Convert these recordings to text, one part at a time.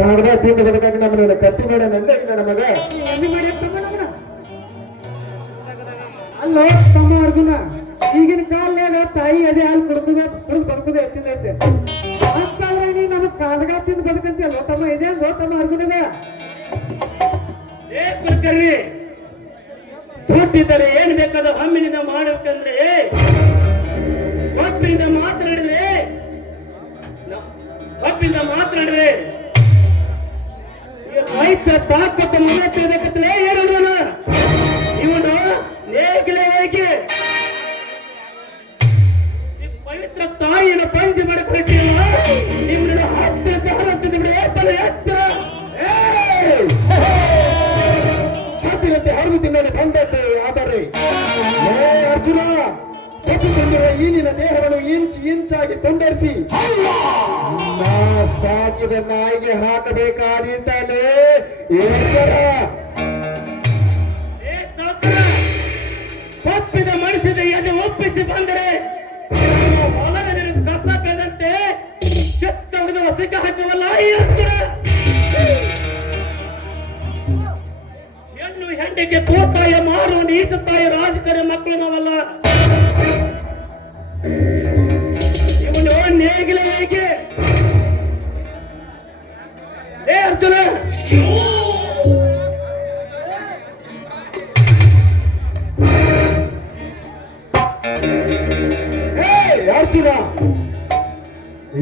ಕಾಗದ ತಿಂದು ಬದಕಾಗಿ ನಮ್ಮನ್ನ ಕತ್ತಿ ನಂದೆ ಇಲ್ಲ ನಮಗ? ಅಲ್ಲೋ ತಮ್ಮ ಅರ್ಜುನ ಈಗಿನ ಕಾಲದಾಗ ತಾಯಿ ಅದೇ ಹಾಲು ಕೊಡ್ತದ ಕುಡಿದು ಬದುಕದ ಹೆಚ್ಚಿನ ಐತೆ ಅಂತಾದ್ರೆ ನೀ ನಮಗ್ ಕಾಲಗ ತಿಂದು ಬದುಕಂತೀಯಲ್ಲ ತಮ್ಮ ಇದೆ ಹಂಗೋ ತಮ್ಮ ಅರ್ಜುನಗ ಏ ಕುಲಕರ್ಣಿ ದುಡ್ಡಿದ್ದರೆ ಏನ್ ಬೇಕಾದ ಹಮ್ಮಿನಿಂದ ಮಾಡಬೇಕಂದ್ರೆ ಕಪ್ಪಿನಿಂದ ಮಾತನಾಡಿದ್ರೆ ನ- ಮಾತ್ರ ಮಾತನಾಡಿದ್ರೆ ರೈತ ತಾಕತ್ತು ತಿಳ್ಬೇಕಂದ್ರೆ ಏನು ಇವನು ನೇಗಿಲೆ ಹೋಗಿ ಪವಿತ್ರ ತಾಯಿಯನ್ನು ಪಂಚ ಮಾಡಿಕೊಟ್ಟಿಲ್ಲ. ನಿಮ್ಮನ್ನ ಹತ್ತಿರ ಹತ್ತಿರ ಬಿಡಿ ಎತ್ತರ ಕೆಟ್ಟು ಈ ನಿನ್ನ ದೇಹವನ್ನು ಇಂಚ್ ಇಂಚಾಗಿ ತುಂಡರಿಸಿ. ನಾ ಸಾಕಿದ ನಾಯಿಗೆ ಹಾಕಬೇಕಾದೀತಲೇ ಎಚ್ಚರ ಒಪ್ಪಿದ ಮನುಷ್ಯದ ಎಲ್ಲಿ ಒಪ್ಪಿಸಿ ಬಂದರೆ ಹೊಲದ ನೀರು ಕಸ ಬೆದಂತೆ ಕೆತ್ತ ಹೊಡೆದ ಹೊಸಿಗೆ ಹಾಕುವಲ್ಲ. ಹೆಣ್ಣು ಹೆಂಡಿಗೆ ತೋತಾಯ ಮಾರುವ ನೀಚ ತಾಯಿ ರಾಜಕಾರಿ ಮಕ್ಕಳು ನಾವಲ್ಲ. ಅರ್ಜುನ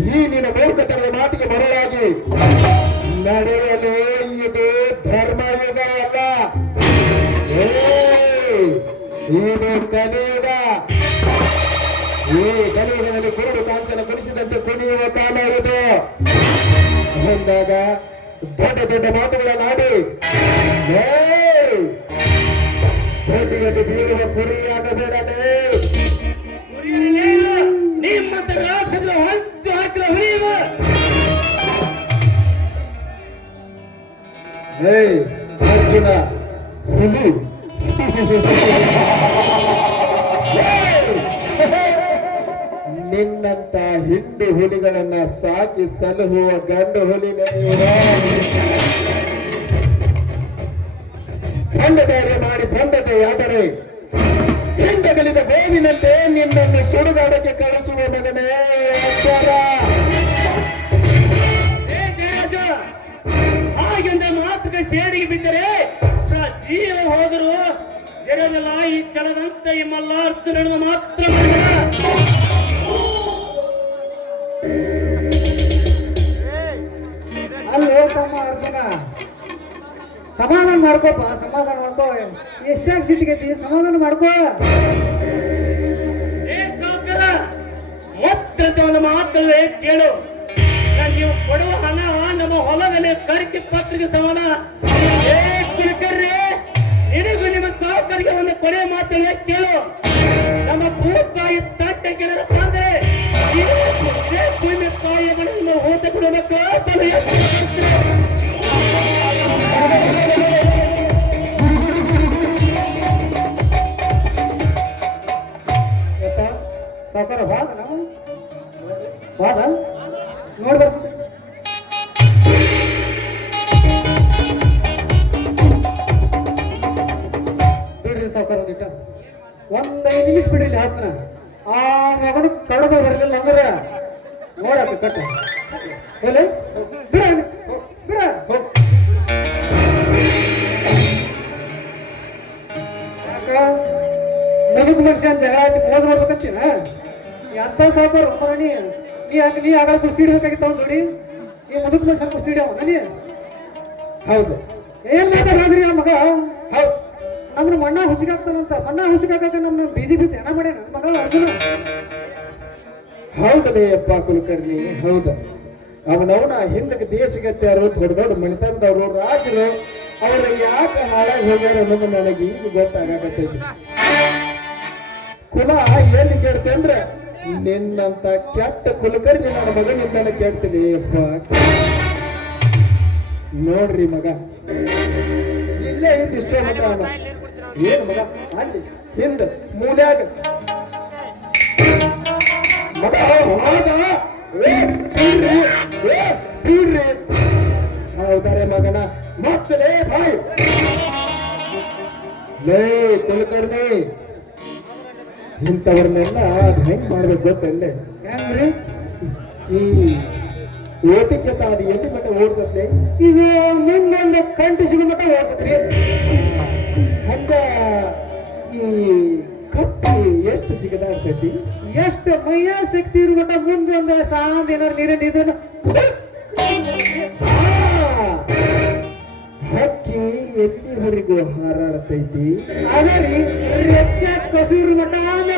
ಈ ನಿನ್ನ ಮೂರ್ಖತನದ ಮಾತಿಗೆ ಮರಳಾಗಿ ನಡೆಯಲು ಇದು ಧರ್ಮಯುಗ ಅಲ್ಲ. ಏ, ಇದು ಕಲಿಯುಗ ಈ ಕಲಿಯುಗದಲ್ಲಿ ಕುರುಡು ಕಾಂಚನ ಕುಣಿಸಿದಂತೆ ಕುಣಿಯುವ ಕಾಲ ಇದು. ಬಂದಾಗ ದೊಡ್ಡ ದೊಡ್ಡ ಮಾತುಗಳನ್ನಾಡಿ ನಾಡಿ ದೊಡ್ಡಿಗಟ್ಟು ಬೀಳುವ ಹುಲಿ ನಿನ್ನಂತ ಹಿಂಡು ಹುಲಿಗಳನ್ನ ಸಾಕಿ ಸಲಹುವ ಗಂಡು ಹುಲಿ ಇವ. ಬಂಡ ಮಾಡಿ ಬಂದದೆ ಆದರೆ ಹಿಂಡಗಲಿದ ಗೋವಿನಂತೆ ನಿನ್ನನ್ನು ಸುಡುಗಾಡಕ್ಕೆ ಕಳಿಸುವ ಮಗನೇ ಹಾಗೆಂದ ಮಾತುಗೆ ಸೇರಿಗೆ ಬಿದ್ದರೆ ಜೀವ ಹೋದರು ಜರದಲ್ಲ ಈ ಚಲದಂತ ಈ ಅರ್ಥ ನಡೆದು ಮಾತ್ರ ಅಲ್ಲೋ ತಮ್ಮ ಅರ್ಜುನ. ಸಮಾಧಾನ ಮಾಡ್ಕೋಪ ಸಮಾಧಾನ ಮಾಡ್ಕೋ. ಎಷ್ಟಾಗಿ ಸಿಟ್ಟಿಗೆ ಸಮಾಧಾನ ಮಾಡ್ಕೋ. ಮಾತ್ರ ಕೇಳು. ನೀವು ಕೊಡುವ ಕರಿಕೆ ಪತ್ರಿಕೆ ಸಮಾನ. ಏ ನಿನಗೂ ನಿಮ್ಮ ಸಾವುಕರಿಗೆ ಒಂದು ಕೊನೆ ಮಾತುಗಳೇ ಕೇಳು. ನಮ್ಮ ಭೂತಾಯಿ ತಟ್ಟೆ ಕೇಳಪ್ಪ ಅಂದ್ರೆ ಭೂಮಿ ತಾಯಿಯ ಮನೆಯನ್ನು ಹೋತ ಬಿಡಬೇಕು ತಲೆ ಎತ್ತಿ ಆಯ್ತಾ ಸಾವುಕಾರ ಹೋದ ನಾವು ಹೋದ ನೋಡ್ಬೇಕು ಸಾವುಕಾರ ಒಂದಿಟ್ಟ ಒಂದ್ ಐದು ನಿಮಿಷ ಬಿಡ್ರಿ ಹತ್ತನ ಆ ಮಗನು ಕಡದ ಬರಲಿಲ್ಲ ಅಂದ್ರೆ ನೋಡಕ್ಕೆ ಕಟ್ಟ ಹೇಳಿ? ಬಿಡ ಬಿಡ. ಮುದುಕ್ ಮನುಷ್ಯ ಜಗಳ ಹಚ್ಚಿ ಮೋಸ ಮಾಡ್ಬೇಕಂತೀನ ಎಂತ ಸಾವುಕಾರ ನೀ ನೀ ಯಾಕೆ ನೀ ಆಗ ಕುಸ್ತಿ ಹಿಡಬೇಕಾಗಿತ್ತು ನೋಡಿ ಈ ಮುದುಕ್ ಮನುಷ್ಯ ಕುಸ್ತಿ ಹಿಡಿಯವ ನೀ ಹೌದು. ಏನ್ ಮಾತಾಡ್ರಿ ಆ ಮಗ? ಹೌದು. ನಮ್ನ ಮಣ್ಣ ಹುಸಿಗಾಗ್ತಾನಂತ ಮಣ್ಣ ಹುಸಿಗಾಕ ನಮ್ನ ಬೀದಿ ಬೀದಿ ಹೆಣ ಮಾಡ್ಯಾನ ನನ್ ಮಗ ಅರ್ಜುನ. ಹೌದಲೇ ಅಪ್ಪ ಕುಲಕರ್ಣಿ, ಹೌದ. ಅವನವನ ಹಿಂದಕ್ಕೆ ದೇಶಗತ್ಯಾರು ದೊಡ್ಡ ದೊಡ್ಡ ಮಣಿತನದವರು ರಾಜರು, ಅವರ ಯಾಕೆ ಹಾಳಾಗಿ ಹೋಗ್ಯಾರ ಅನ್ನೋದು ನನಗೆ ಈಗ ಗೊತ್ತಾಗತ್ತೈತಿ ಕುಲ ಎಲ್ಲಿ ಕೇಳ್ತೆ ಅಂದ್ರೆ, ನಿನ್ನಂತ ಕೆಟ್ಟ ಕುಲಕರ್ಣಿ ನನ್ನ ಮಗನಿಂದ ಕೇಳ್ತೀನಿ. ನೋಡ್ರಿ ಮಗ. ಇಲ್ಲೇ ಇದ್ದಿಷ್ಟೇ ಮಗ ಏನು ಮಗ? ಅಲ್ಲಿ ಹಿಂದ ಮೂಲ್ಯಾಗ. ಮಗ ಹೋದ? ಏ ತೀರ್ರಿ ಏ ತೀರ್ರಿ. ಹೌದಾರೆ ಮಗನ ಮತ್ತಲೇ ಬಾಯ್ ಲೇ ಕುಲಕರ್ಣಿ. ಇಂಥವ್ರನ್ನೆಲ್ಲ ಹೆಂಗ್ ಮಾಡ್ಬೇಕು ಗೊತ್ತಲ್ಲೇ ಹೆಂಗ್ರಿ? ಈ ಓಟಿಕೆ ತಾಡಿ ಎಲ್ಲಿ ಮಟ್ಟ ಓಡ್ತತ್ಲೆ? ಇದು ನಿನ್ನೆಲ್ಲ ಕಂಟಿಸಿದ ಮಟ್ಟ ಓಡ್ತೈತ್ರಿ. ಎಷ್ಟು ಜಿಗದಾಡ್ತೈತಿ ಎಷ್ಟು ಮೈಯ ಶಕ್ತಿ ಇರೋ ಮುಂದೆ ಒಂದು ಸಾಂದ್ ಏನಾರು ನೀರಿನ ಇದನ್ನ ಹಕ್ಕಿ ಎಲ್ಲಿವರೆಗೂ ಹಾರಾಡ್ತೈತಿ? ಅದೇ ರೀ ರೆಕ್ಕೆ ಕಸೂರು ಮಟ್ಟ ಆಮೇಲೆ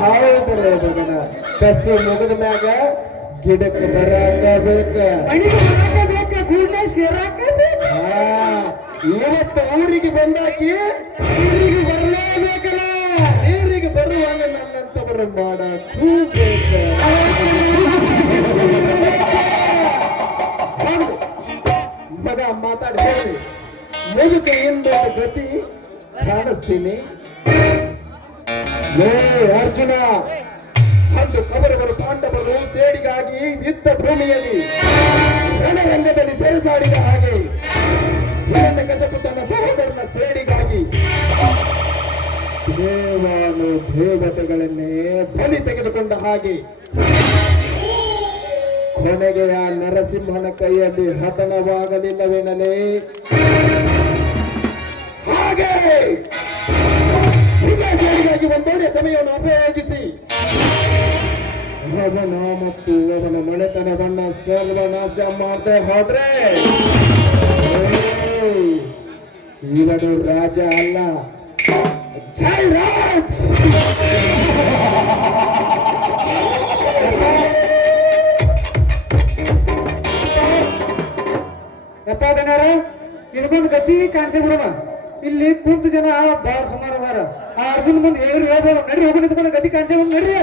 ಹೌದ್ರ ಮಗನ. ಕಸಿ ಮುಗಿದ ಮ್ಯಾಗ ಗಿಡಕ್ಕೆ ಬರಾಕ ಬೇಕ. ಬೇಕ ಗೂಡ್ನೆ ಸೇರಾಕ ಇವತ್ತು ಊರಿಗೆ ಬಂದಾಕಿ ಹೌದು. ಮಗ, ಮಾತಾಡಿ, ಹೇಳಿ. ಮುದುಕ ಇಂದೊಂದು ಗತಿ ಕಾಣಿಸ್ತೀನಿ. ಅರ್ಜುನ, ಅಂದು ಕಬರವರು ಪಾಂಡವರು ಸೇಡಿಗಾಗಿ ಯುದ್ಧ ಭೂಮಿಯಲ್ಲಿ ರಣರಂಗದಲ್ಲಿ ಸೆರೆಸಾಡಿದ ಹಾಗೆ. ಹಿರಣ್ಯ ಕಶಪು ತನ್ನ ದೇವಾನು ಬಲಿ ತೆಗೆದುಕೊಂಡ ಹಾಗೆ ಕೊನೆಗೆ ಆ ನರಸಿಂಹನ ಕೈಯಲ್ಲಿ ಹತನವಾಗಲಿಲ್ಲವೇನಲೇ? ಹಾಗೆ ಹೀಗೆ ಒಂದೊಳ್ಳೆ ಸಮಯವನ್ನು ಉಪಯೋಗಿಸಿ ಅವನ ಮತ್ತು ಅವನ ಮನೆತನವನ್ನ ಸರ್ವನಾಶ ಮಾಡದೆ ಹೋದ್ರೆ ಇವನು ರಾಜ ಅಲ್ಲ. ಜೈ ರಾಜ್ ಗಣ್ಯಾರ ಇದಕ್ಕೊಂದು ಗತಿ ಕಾಣಿಸಿ ಬಿಡೋಣ ಇಲ್ಲಿ ಕುಂತ ಜನ ಬಾಳ ಸುಮಾರು ಅದಾರ. ಆ ಅರ್ಜುನ್ ಮುಂದೆ ಹೇಳಿ ಹೇಳ್ಬೋದು ನಡ್ರಿ ಹೋಗಿ ನಿಂತ್ಕೊಂಡು ಗತಿ ಕಾಣಿಸಿ ನಡ್ರಿ.